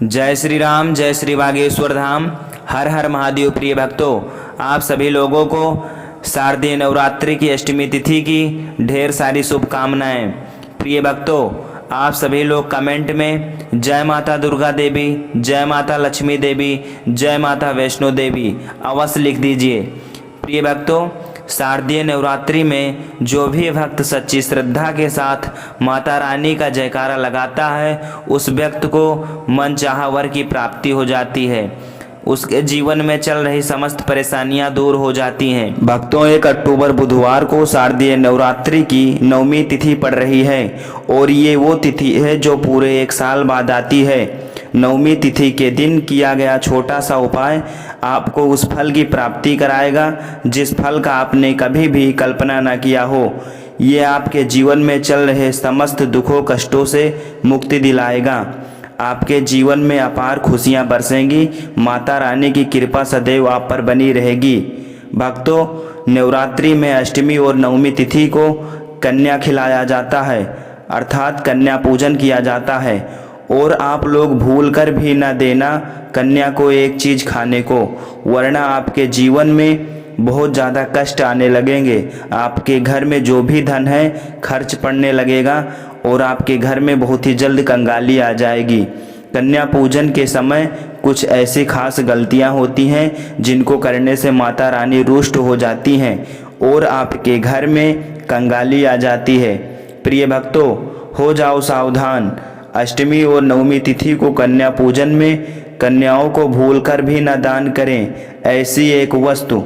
जय श्री राम, जय श्री बागेश्वर धाम। हर हर महादेव। प्रिय भक्तों, आप सभी लोगों को शारदीय नवरात्रि की अष्टमी तिथि की ढेर सारी शुभकामनाएं। प्रिय भक्तों, आप सभी लोग कमेंट में जय माता दुर्गा देवी, जय माता लक्ष्मी देवी, जय माता वैष्णो देवी अवश्य लिख दीजिए। प्रिय भक्तों, शारदीय नवरात्रि में जो भी भक्त सच्ची श्रद्धा के साथ माता रानी का जयकारा लगाता है, उस व्यक्ति को मनचाहा वर की प्राप्ति हो जाती है। उसके जीवन में चल रही समस्त परेशानियां दूर हो जाती हैं। भक्तों, 1 अक्टूबर बुधवार को शारदीय नवरात्रि की 9वीं तिथि पड़ रही है और ये वो तिथि है जो पूरे 1 साल बाद आती है। 9वीं तिथि के दिन किया गया छोटा सा उपाय आपको उस फल की प्राप्ति कराएगा जिस फल का आपने कभी भी कल्पना न किया हो। ये आपके जीवन में चल रहे समस्त दुखों कष्टों से मुक्ति दिलाएगा। आपके जीवन में अपार खुशियां बरसेंगी। माता रानी की कृपा सदैव आप पर बनी रहेगी। भक्तों, नवरात्रि में अष्टमी और 9वीं तिथि को कन्या खिलाया जाता है, अर्थात कन्या पूजन किया जाता है। और आप लोग भूल कर भी न देना कन्या को एक चीज़ खाने को, वरना आपके जीवन में बहुत ज़्यादा कष्ट आने लगेंगे। आपके घर में जो भी धन है खर्च पड़ने लगेगा और आपके घर में बहुत ही जल्द कंगाली आ जाएगी। कन्या पूजन के समय कुछ ऐसी खास गलतियां होती हैं जिनको करने से माता रानी रुष्ट हो जाती हैं और आपके घर में कंगाली आ जाती है। प्रिय भक्तों, हो जाओ सावधान। अष्टमी और 9वीं तिथि को कन्या पूजन में कन्याओं को भूलकर भी न दान करें ऐसी एक वस्तु,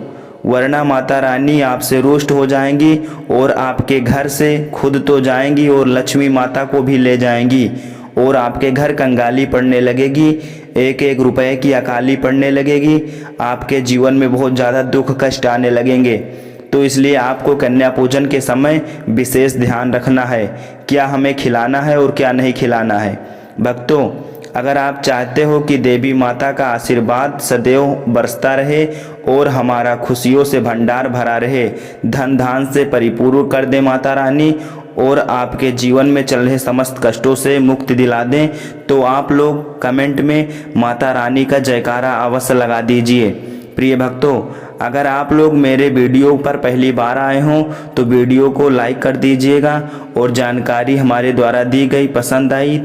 वरना माता रानी आपसे रुष्ट हो जाएंगी और आपके घर से खुद तो जाएंगी और लक्ष्मी माता को भी ले जाएंगी और आपके घर कंगाली पड़ने लगेगी। 1-1 रुपए की अकाली पड़ने लगेगी। आपके जीवन में बहुत ज़्यादा दुख कष्ट आने लगेंगे। तो इसलिए आपको कन्या पूजन के समय विशेष ध्यान रखना है, क्या हमें खिलाना है और क्या नहीं खिलाना है। भक्तों, अगर आप चाहते हो कि देवी माता का आशीर्वाद सदैव बरसता रहे और हमारा खुशियों से भंडार भरा रहे, धन धान से परिपूर्ण कर दे माता रानी और आपके जीवन में चल रहे समस्त कष्टों से मुक्ति दिला दें, तो आप लोग कमेंट में माता रानी का जयकारा अवश्य लगा दीजिए। प्रिय भक्तों, अगर आप लोग मेरे वीडियो पर पहली बार आए हों तो वीडियो को लाइक कर दीजिएगा और जानकारी हमारे द्वारा दी गई पसंद आई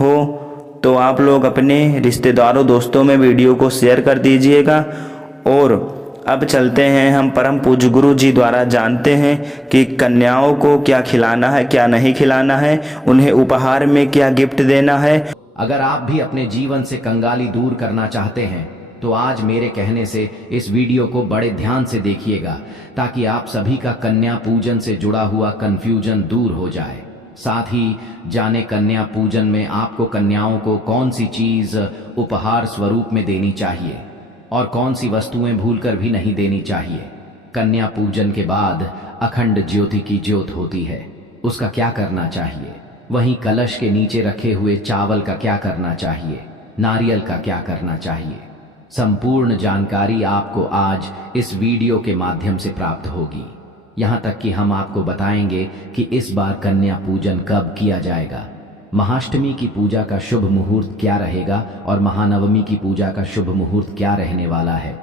हो तो आप लोग अपने रिश्तेदारों दोस्तों में वीडियो को शेयर कर दीजिएगा। और अब चलते हैं, हम परम पूज्य गुरु जी द्वारा जानते हैं कि कन्याओं को क्या खिलाना है, क्या नहीं खिलाना है, उन्हें उपहार में क्या गिफ्ट देना है। अगर आप भी अपने जीवन से कंगाली दूर करना चाहते हैं तो आज मेरे कहने से इस वीडियो को बड़े ध्यान से देखिएगा ताकि आप सभी का कन्या पूजन से जुड़ा हुआ कंफ्यूजन दूर हो जाए। साथ ही जाने कन्या पूजन में आपको कन्याओं को कौन सी चीज उपहार स्वरूप में देनी चाहिए और कौन सी वस्तुएं भूलकर भी नहीं देनी चाहिए। कन्या पूजन के बाद अखंड ज्योति की ज्योत होती है, उसका क्या करना चाहिए। वहीं कलश के नीचे रखे हुए चावल का क्या करना चाहिए, नारियल का क्या करना चाहिए। संपूर्ण जानकारी आपको आज इस वीडियो के माध्यम से प्राप्त होगी। यहाँ तक कि हम आपको बताएंगे कि इस बार कन्या पूजन कब किया जाएगा, महाअष्टमी की पूजा का शुभ मुहूर्त क्या रहेगा और महानवमी की पूजा का शुभ मुहूर्त क्या रहने वाला है।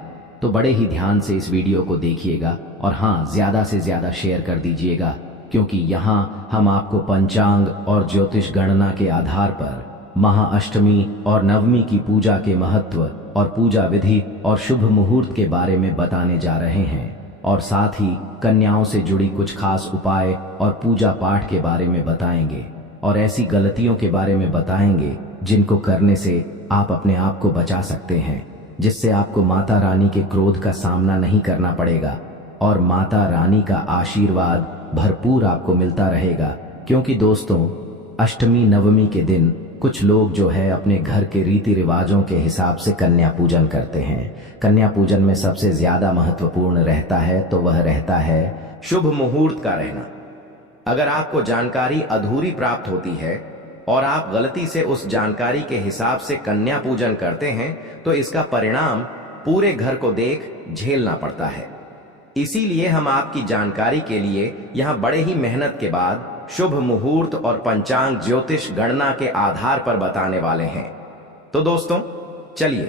तो बड़े ही ध्यान से इस वीडियो को देखिएगा और हाँ, ज्यादा से ज्यादा शेयर कर दीजिएगा, क्योंकि यहाँ हम आपको पंचांग और ज्योतिष गणना के आधार पर महाअष्टमी और नवमी की पूजा के महत्व और पूजा विधि और शुभ मुहूर्त के बारे में बताने जा रहे हैं और साथ ही कन्याओं से जुड़ी कुछ खास उपाय और पूजा पाठ के बारे में बताएंगे और ऐसी गलतियों के बारे में बताएंगे जिनको करने से आप अपने आप को बचा सकते हैं, जिससे आपको माता रानी के क्रोध का सामना नहीं करना पड़ेगा और माता रानी का आशीर्वाद भरपूर आपको मिलता रहेगा। क्योंकि दोस्तों, अष्टमी नवमी के दिन कुछ लोग जो है अपने घर के रीति रिवाजों के हिसाब से कन्या पूजन करते हैं। कन्या पूजन में सबसे ज्यादा महत्वपूर्ण रहता है तो वह रहता है शुभ मुहूर्त का रहना। अगर आपको जानकारी अधूरी प्राप्त होती है और आप गलती से उस जानकारी के हिसाब से कन्या पूजन करते हैं तो इसका परिणाम पूरे घर को देख झेलना पड़ता है। इसीलिए हम आपकी जानकारी के लिए यहाँ बड़े ही मेहनत के बाद शुभ मुहूर्त और पंचांग ज्योतिष गणना के आधार पर बताने वाले हैं। तो दोस्तों चलिए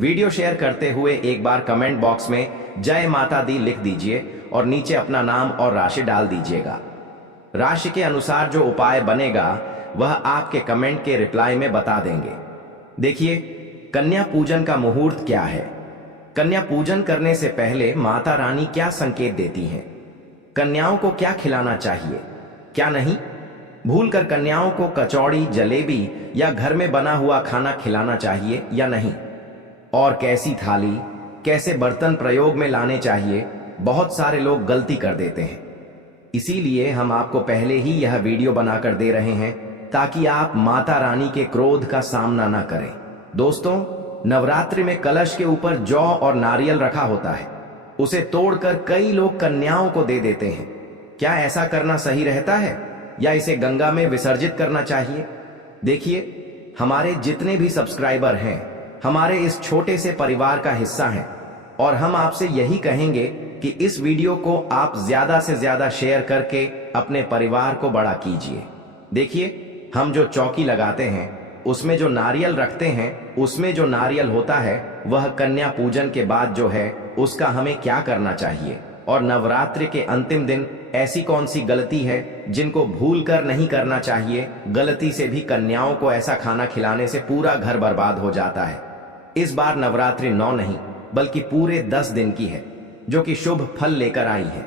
वीडियो शेयर करते हुए एक बार कमेंट बॉक्स में जय माता दी लिख दीजिए और नीचे अपना नाम और राशि डाल दीजिएगा। राशि के अनुसार जो उपाय बनेगा वह आपके कमेंट के रिप्लाई में बता देंगे। देखिए, कन्या पूजन का मुहूर्त क्या है। कन्या पूजन करने से पहले माता रानी क्या संकेत देती हैं, कन्याओं को क्या खिलाना चाहिए, क्या नहीं, भूलकर कन्याओं को कचौड़ी, जलेबी या घर में बना हुआ खाना खिलाना चाहिए या नहीं, और कैसी थाली, कैसे बर्तन प्रयोग में लाने चाहिए, बहुत सारे लोग गलती कर देते हैं। इसीलिए हम आपको पहले ही यह वीडियो बनाकर दे रहे हैं ताकि आप माता रानी के क्रोध का सामना न करें। दोस्तों, नवरात्रि में कलश के ऊपर जौ और नारियल रखा होता है, उसे तोड़कर कई लोग कन्याओं को दे देते हैं। क्या ऐसा करना सही रहता है या इसे गंगा में विसर्जित करना चाहिए? देखिए, हमारे जितने भी सब्सक्राइबर हैं हमारे इस छोटे से परिवार का हिस्सा हैं और हम आपसे यही कहेंगे कि इस वीडियो को आप ज्यादा से ज्यादा शेयर करके अपने परिवार को बड़ा कीजिए। देखिए, हम जो चौकी लगाते हैं उसमें जो नारियल रखते हैं, उसमें जो नारियल होता है वह कन्या पूजन के बाद जो है उसका हमें क्या करना चाहिए, और नवरात्रि के अंतिम दिन ऐसी कौन सी गलती है जिनको भूल कर नहीं करना चाहिए। गलती से भी कन्याओं को ऐसा खाना खिलाने से पूरा घर बर्बाद हो जाता है। इस बार नवरात्रि 9 नहीं बल्कि पूरे 10 दिन की है जो कि शुभ फल लेकर आई है।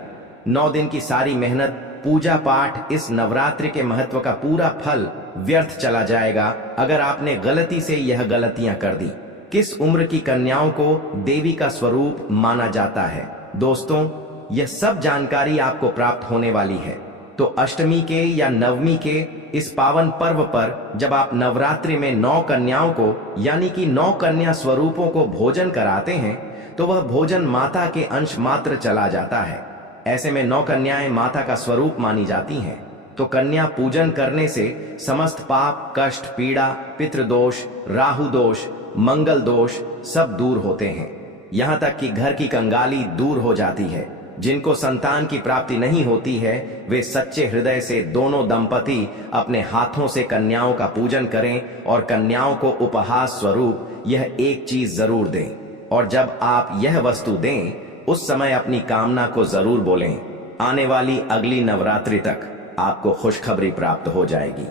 9 दिन की सारी मेहनत, पूजा पाठ, इस नवरात्रि के महत्व का पूरा फल व्यर्थ चला जाएगा अगर आपने गलती से यह गलतियां कर दी। किस उम्र की कन्याओं को देवी का स्वरूप माना जाता है? दोस्तों, यह सब जानकारी आपको प्राप्त होने वाली है। तो अष्टमी के या नवमी के इस पावन पर्व पर जब आप नवरात्रि में 9 कन्याओं को यानी कि 9 कन्या स्वरूपों को भोजन कराते हैं तो वह भोजन माता के अंश मात्र चला जाता है। ऐसे में 9 कन्याएं माता का स्वरूप मानी जाती हैं। तो कन्या पूजन करने से समस्त पाप, कष्ट, पीड़ा, पितृदोष, राहु दोष, मंगल दोष सब दूर होते हैं। यहाँ तक कि घर की कंगाली दूर हो जाती है। जिनको संतान की प्राप्ति नहीं होती है वे सच्चे हृदय से दोनों दंपति अपने हाथों से कन्याओं का पूजन करें और कन्याओं को उपहार स्वरूप यह एक चीज जरूर दें, और जब आप यह वस्तु दें उस समय अपनी कामना को जरूर बोलें। आने वाली अगली नवरात्रि तक आपको खुशखबरी प्राप्त हो जाएगी।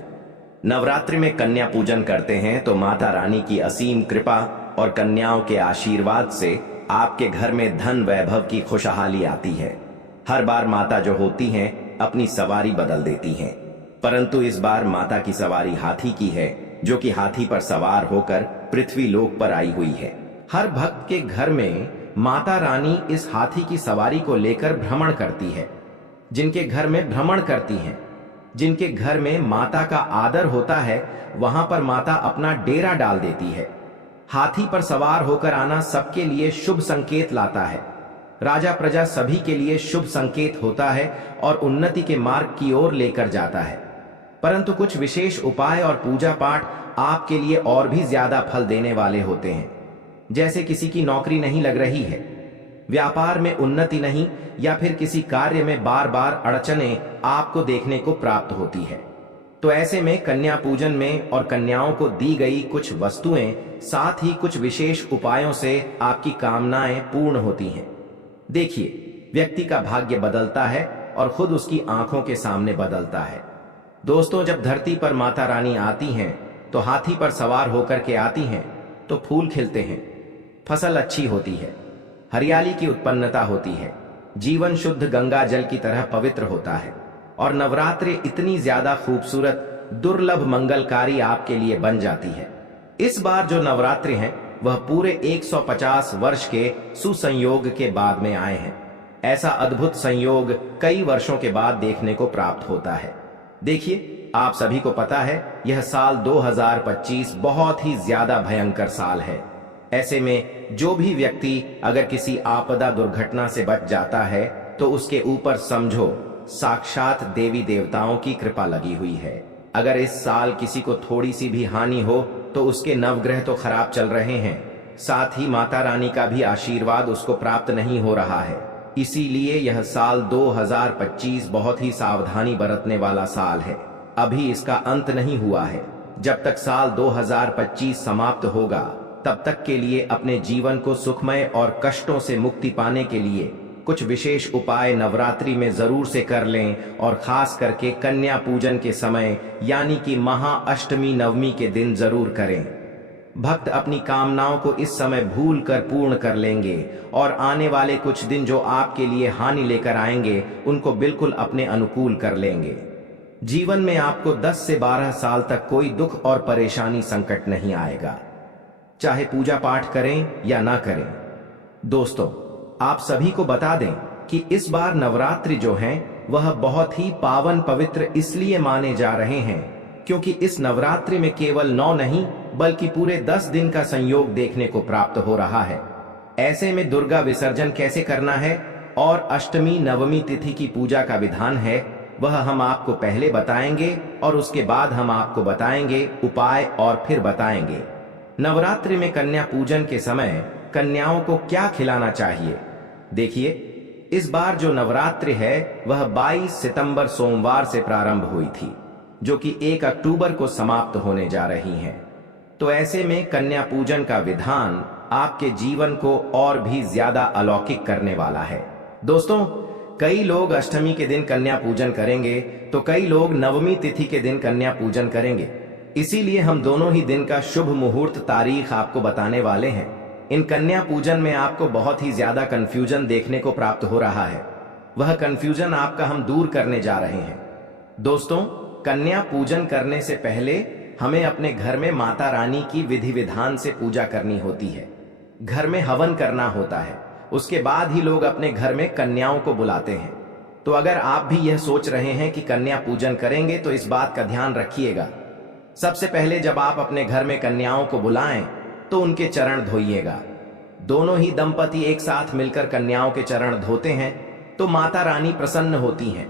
नवरात्रि में कन्या पूजन करते हैं तो माता रानी की असीम कृपा और कन्याओं के आशीर्वाद से आपके घर में धन वैभव की खुशहाली आती है। हर बार माता जो होती हैं अपनी सवारी बदल देती हैं, परंतु इस बार माता की सवारी हाथी की है जो कि हाथी पर सवार होकर पृथ्वी लोक पर आई हुई है। हर भक्त के घर में माता रानी इस हाथी की सवारी को लेकर भ्रमण करती है। जिनके घर में भ्रमण करती हैं, जिनके घर में माता का आदर होता है, वहां पर माता अपना डेरा डाल देती है। हाथी पर सवार होकर आना सबके लिए शुभ संकेत लाता है। राजा प्रजा सभी के लिए शुभ संकेत होता है और उन्नति के मार्ग की ओर लेकर जाता है। परंतु कुछ विशेष उपाय और पूजा पाठ आपके लिए और भी ज्यादा फल देने वाले होते हैं। जैसे किसी की नौकरी नहीं लग रही है, व्यापार में उन्नति नहीं, या फिर किसी कार्य में बार बार अड़चने आपको देखने को प्राप्त होती है, तो ऐसे में कन्या पूजन में और कन्याओं को दी गई कुछ वस्तुएं साथ ही कुछ विशेष उपायों से आपकी कामनाएं पूर्ण होती हैं। देखिए, व्यक्ति का भाग्य बदलता है और खुद उसकी आंखों के सामने बदलता है। दोस्तों, जब धरती पर माता रानी आती हैं तो हाथी पर सवार होकर के आती हैं तो फूल खिलते हैं, फसल अच्छी होती है, हरियाली की उत्पन्नता होती है, जीवन शुद्ध गंगा जल की तरह पवित्र होता है और नवरात्रि इतनी ज्यादा खूबसूरत, दुर्लभ, मंगलकारी आपके लिए बन जाती है। इस बार जो नवरात्रि हैं वह पूरे 150 वर्ष के सुसंयोग के बाद में आए हैं। ऐसा अद्भुत संयोग कई वर्षों के बाद देखने को प्राप्त होता है। देखिए, आप सभी को पता है यह साल 2025 बहुत ही ज्यादा भयंकर साल है। ऐसे में जो भी व्यक्ति अगर किसी आपदा दुर्घटना से बच जाता है तो उसके ऊपर समझो साक्षात देवी देवताओं की कृपा लगी हुई है। अगर इस साल किसी को थोड़ी सी भी हानि हो तो उसके नवग्रह तो खराब चल रहे हैं, साथ ही माता रानी का भी आशीर्वाद उसको प्राप्त नहीं हो रहा है। इसीलिए यह साल 2025 बहुत ही सावधानी बरतने वाला साल है। अभी इसका अंत नहीं हुआ है। जब तक साल 2025 समाप्त होगा तब तक के लिए अपने जीवन को सुखमय और कष्टों से मुक्ति पाने के लिए कुछ विशेष उपाय नवरात्रि में जरूर से कर लें और खास करके कन्या पूजन के समय यानी कि महाअष्टमी नवमी के दिन जरूर करें। भक्त अपनी कामनाओं को इस समय भूल कर पूर्ण कर लेंगे और आने वाले कुछ दिन जो आपके लिए हानि लेकर आएंगे उनको बिल्कुल अपने अनुकूल कर लेंगे। जीवन में आपको 10 से 12 साल तक कोई दुख और परेशानी संकट नहीं आएगा, चाहे पूजा पाठ करें या ना करें। दोस्तों, आप सभी को बता दें कि इस बार नवरात्रि जो हैं वह बहुत ही पावन पवित्र इसलिए माने जा रहे हैं क्योंकि इस नवरात्रि में केवल 9 नहीं बल्कि पूरे 10 दिन का संयोग देखने को प्राप्त हो रहा है। ऐसे में दुर्गा विसर्जन कैसे करना है और अष्टमी नवमी तिथि की पूजा का विधान है वह हम आपको पहले बताएंगे और उसके बाद हम आपको बताएंगे उपाय और फिर बताएंगे नवरात्रि में कन्या पूजन के समय कन्याओं को क्या खिलाना चाहिए। देखिए, इस बार जो नवरात्रि है वह 22 सितंबर सोमवार से प्रारंभ हुई थी जो कि 1 अक्टूबर को समाप्त होने जा रही हैं। तो ऐसे में कन्या पूजन का विधान आपके जीवन को और भी ज्यादा अलौकिक करने वाला है। दोस्तों, कई लोग अष्टमी के दिन कन्या पूजन करेंगे तो कई लोग नवमी तिथि के दिन कन्या पूजन करेंगे। इसीलिए हम दोनों ही दिन का शुभ मुहूर्त तारीख आपको बताने वाले हैं। इन कन्या पूजन में आपको बहुत ही ज्यादा कंफ्यूजन देखने को प्राप्त हो रहा है, वह कंफ्यूजन आपका हम दूर करने जा रहे हैं। दोस्तों, कन्या पूजन करने से पहले हमें अपने घर में माता रानी की विधि विधान से पूजा करनी होती है। घर में हवन करना होता है, उसके बाद ही लोग अपने घर में कन्याओं को बुलाते हैं। तो अगर आप भी यह सोच रहे हैं कि कन्या पूजन करेंगे तो इस बात का ध्यान रखिएगा। सबसे पहले जब आप अपने घर में कन्याओं को बुलाएं तो उनके चरण धोइएगा। दोनों ही दंपति एक साथ मिलकर कन्याओं के चरण धोते हैं तो माता रानी प्रसन्न होती हैं।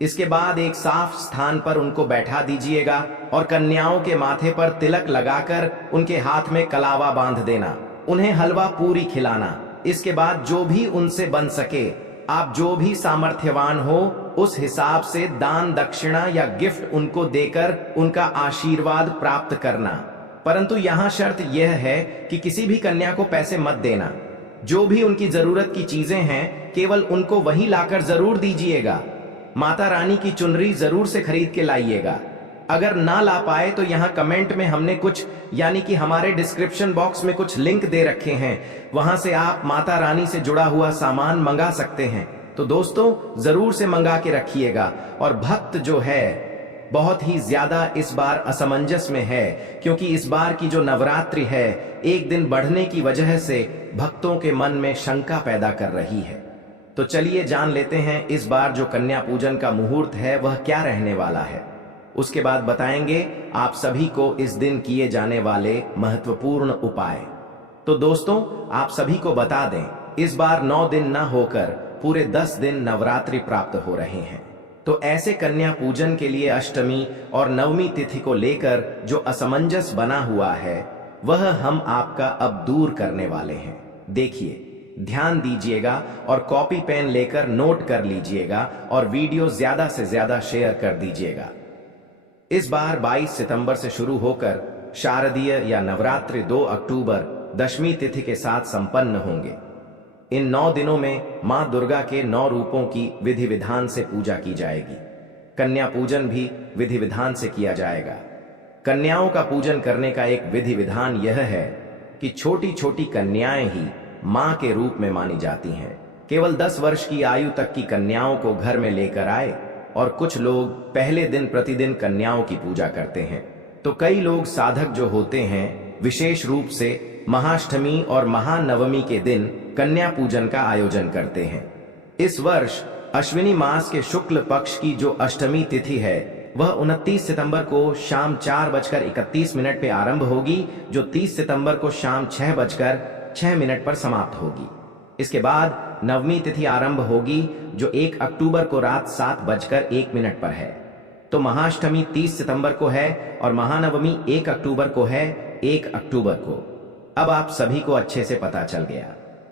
इसके बाद एक साफ स्थान पर उनको बैठा दीजिएगा और कन्याओं के माथे पर तिलक लगाकर उनके हाथ में कलावा बांध देना, उन्हें हलवा पूरी खिलाना। इसके बाद जो भी उनसे बन सके, आप जो भी सामर्थ्यवान हो उस हिसाब से दान दक्षिणा या गिफ्ट उनको देकर उनका आशीर्वाद प्राप्त करना। परंतु यहाँ शर्त यह है कि किसी भी कन्या को पैसे मत देना। जो भी उनकी जरूरत की चीजें हैं केवल उनको वही लाकर जरूर दीजिएगा। माता रानी की चुनरी जरूर से खरीद के लाइएगा। अगर ना ला पाए तो यहाँ कमेंट में हमने कुछ यानी कि हमारे डिस्क्रिप्शन बॉक्स में कुछ लिंक दे रखे हैं, वहां से आप माता रानी से जुड़ा हुआ सामान मंगा सकते हैं। तो दोस्तों, जरूर से मंगा के रखिएगा। और भक्त जो है बहुत ही ज्यादा इस बार असमंजस में है क्योंकि इस बार की जो नवरात्रि है एक दिन बढ़ने की वजह से भक्तों के मन में शंका पैदा कर रही है। तो चलिए जान लेते हैं इस बार जो कन्या पूजन का मुहूर्त है वह क्या रहने वाला है। उसके बाद बताएंगे आप सभी को इस दिन किए जाने वाले महत्वपूर्ण उपाय। तो दोस्तों, आप सभी को बता दें, इस बार 9 दिन न होकर पूरे 10 दिन नवरात्रि प्राप्त हो रहे हैं। तो ऐसे कन्या पूजन के लिए अष्टमी और नवमी तिथि को लेकर जो असमंजस बना हुआ है वह हम आपका अब दूर करने वाले हैं। देखिए, ध्यान दीजिएगा और कॉपी पेन लेकर नोट कर लीजिएगा और वीडियो ज्यादा से ज्यादा शेयर कर दीजिएगा। इस बार 22 सितंबर से शुरू होकर शारदीय या नवरात्रि 2 अक्टूबर दशमी तिथि के साथ संपन्न होंगे। इन 9 दिनों में मां दुर्गा के 9 रूपों की विधि विधान से पूजा की जाएगी। कन्या पूजन भी विधि विधान से किया जाएगा। कन्याओं का पूजन करने का एक विधि विधान यह है कि छोटी छोटी कन्याएं ही मां के रूप में मानी जाती हैं। केवल 10 वर्ष की आयु तक की कन्याओं को घर में लेकर आए और कुछ लोग पहले दिन प्रतिदिन कन्याओं की पूजा करते हैं। तो कई लोग साधक जो होते हैं विशेष रूप से महाअष्टमी और महानवमी के दिन कन्या पूजन का आयोजन करते हैं। इस वर्ष अश्विनी मास के शुक्ल पक्ष की जो अष्टमी तिथि है वह 29 सितंबर को शाम 4:31 पे आरंभ होगी, जो 30 सितंबर को शाम 6:06 पर समाप्त होगी। इसके बाद नवमी तिथि आरंभ होगी जो 1 अक्टूबर को रात 7:01 पर है। तो महाअष्टमी 30 सितंबर को है और महानवमी 1 अक्टूबर को है, 1 अक्टूबर को। अब आप सभी को अच्छे से पता चल गया।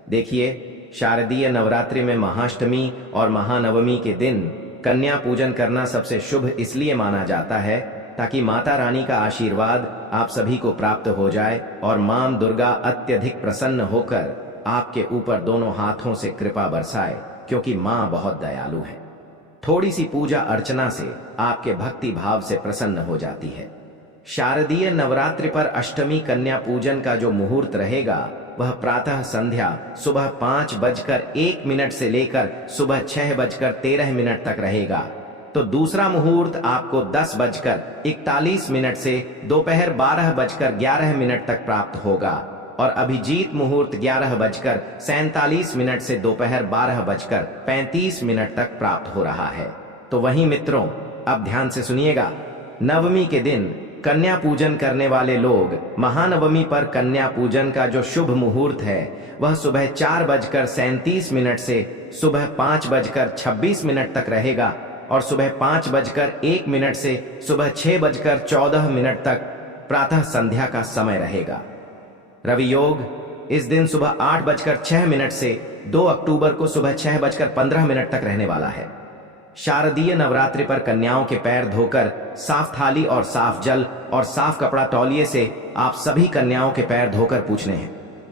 देखिए, शारदीय नवरात्रि में महाअष्टमी और महानवमी के दिन कन्या पूजन करना सबसे शुभ इसलिए माना जाता है ताकि माता रानी का आशीर्वाद आप सभी को प्राप्त हो जाए और मां दुर्गा अत्यधिक प्रसन्न होकर आपके ऊपर दोनों हाथों से कृपा बरसाए, क्योंकि मां बहुत दयालु है। थोड़ी सी पूजा अर्चना से आपके भक्ति भाव से प्रसन्न हो जाती है। शारदीय नवरात्रि पर अष्टमी कन्या पूजन का जो मुहूर्त रहेगा वह प्रातः संध्या सुबह 5:01 से लेकर सुबह 6:13 तक रहेगा। तो दूसरा मुहूर्त आपको 10:41 से दोपहर 12:11 तक प्राप्त होगा और अभिजीत मुहूर्त 11:47 से दोपहर 12:35 तक प्राप्त हो रहा है। तो वहीं मित्रों, अब ध्यान से सुनिएगा। नवमी के दिन कन्या पूजन करने वाले लोग महानवमी पर कन्या पूजन का जो शुभ मुहूर्त है वह सुबह 4:37 से सुबह 5:26 तक रहेगा और सुबह 5:01 से सुबह 6:14 तक प्रातः संध्या का समय रहेगा। रवि योग इस दिन सुबह 8:06 से 2 अक्टूबर को सुबह 6:15 तक रहने वाला है। शारदीय नवरात्रि पर कन्याओं के पैर धोकर साफ थाली और साफ जल और साफ कपड़ा तौलिए से आप सभी कन्याओं के पैर धोकर पूछने हैं।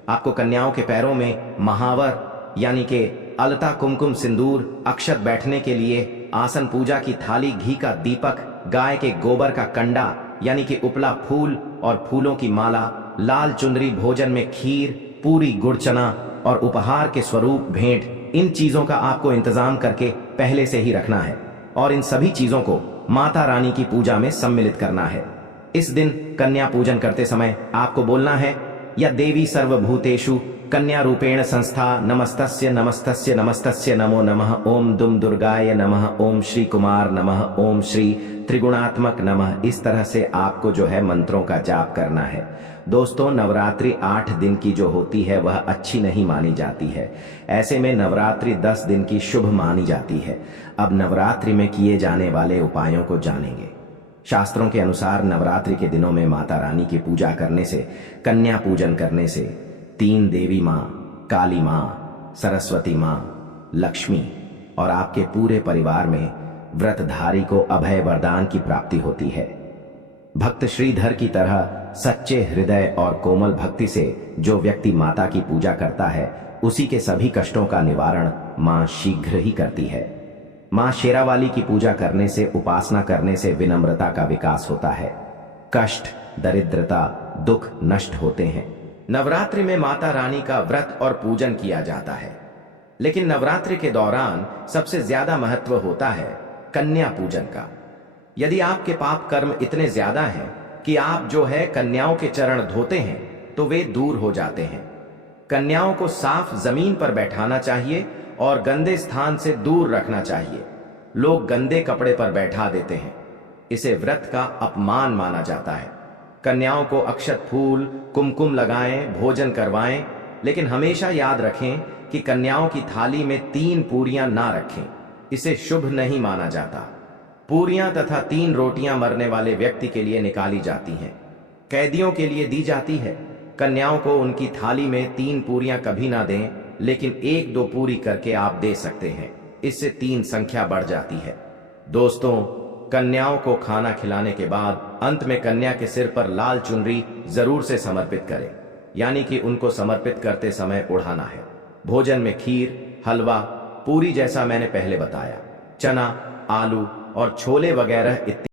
आपको कन्याओं के पैरों में महावर यानी कि अलता कुमकुम सिंदूर अक्षत बैठने के लिए आसन, पूजा की थाली, घी का दीपक, गाय के गोबर का कंडा यानी कि उपला फूल और फूलों की माला, लाल चुनरी, भोजन में खीर, पूरी, गुड़ चना और उपहार के स्वरूप भेंट, इन चीजों का आपको इंतजाम करके पहले से ही रखना है और इन सभी चीजों को माता रानी की पूजा में सम्मिलित करना है। इस दिन कन्या पूजन करते समय आपको बोलना है, या देवी सर्वभूतेषु कन्या रूपेण संस्था नमस्तस्य नमस्तस्य नमस्तस्य नमो नमः, ओम दुम दुर्गाय नमः, ओम श्री कुमार नमः, ओम श्री त्रिगुणात्मक नमः। इस तरह से आपको जो है मंत्रों का जाप करना है। दोस्तों, नवरात्रि 8 दिन की जो होती है वह अच्छी नहीं मानी जाती है। ऐसे में नवरात्रि 10 दिन की शुभ मानी जाती है। अब नवरात्रि में किए जाने वाले उपायों को जानेंगे। शास्त्रों के अनुसार नवरात्रि के दिनों में माता रानी की पूजा करने से, कन्या पूजन करने से 3 देवी मां, काली मां, सरस्वती मां, लक्ष्मी और आपके पूरे परिवार में व्रतधारी को अभय वरदान की प्राप्ति होती है। भक्त श्रीधर की तरह सच्चे हृदय और कोमल भक्ति से जो व्यक्ति माता की पूजा करता है उसी के सभी कष्टों का निवारण मां शीघ्र ही करती है। मां शेरावाली की पूजा करने से, उपासना करने से विनम्रता का विकास होता है। कष्ट, दरिद्रता, दुख नष्ट होते हैं। नवरात्रि में माता रानी का व्रत और पूजन किया जाता है, लेकिन नवरात्रि के दौरान सबसे ज्यादा महत्व होता है कन्या पूजन का। यदि आपके पाप कर्म इतने ज्यादा हैं कि आप जो है कन्याओं के चरण धोते हैं तो वे दूर हो जाते हैं। कन्याओं को साफ जमीन पर बैठाना चाहिए और गंदे स्थान से दूर रखना चाहिए। लोग गंदे कपड़े पर बैठा देते हैं, इसे व्रत का अपमान माना जाता है। कन्याओं को अक्षत फूल, कुमकुम लगाएं, भोजन करवाएं, लेकिन हमेशा याद रखें कि कन्याओं की थाली में 3 पूरियां ना रखें, इसे शुभ नहीं माना जाता। पूरियां तथा 3 रोटियां मरने वाले व्यक्ति के लिए निकाली जाती हैं, कैदियों के लिए दी जाती है। कन्याओं को उनकी थाली में 3 पूरियां कभी ना दें, लेकिन 1-2 पूरी करके आप दे सकते हैं, इससे 3 संख्या बढ़ जाती है। दोस्तों, कन्याओं को खाना खिलाने के बाद अंत में कन्या के सिर पर लाल चुनरी जरूर से समर्पित करें, यानी कि उनको समर्पित करते समय उड़ाना है। भोजन में खीर, हलवा, पूरी जैसा मैंने पहले बताया, चना, आलू और छोले वगैरह इत्यादि